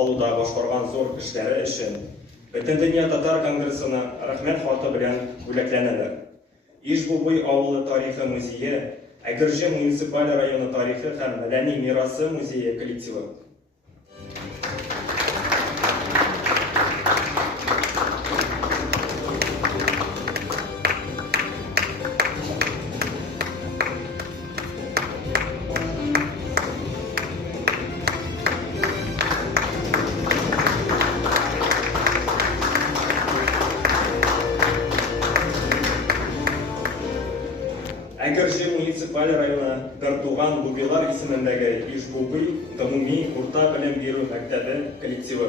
алуда башкарган зур эшләре өчен Бөтендөнья татар конгрессына рәхмәт хаты белән бүләкләнәләр. Ишбулбый авылы тарихы музее, Әгерҗе муниципаль районы тарихы һәм мәдәни мирасы музее коллективы. Әгерҗе муниципаль районы Дәртуган Бубилар исемендәге Ишбулбый гомуми урта белем бирү мәктәбе коллективы.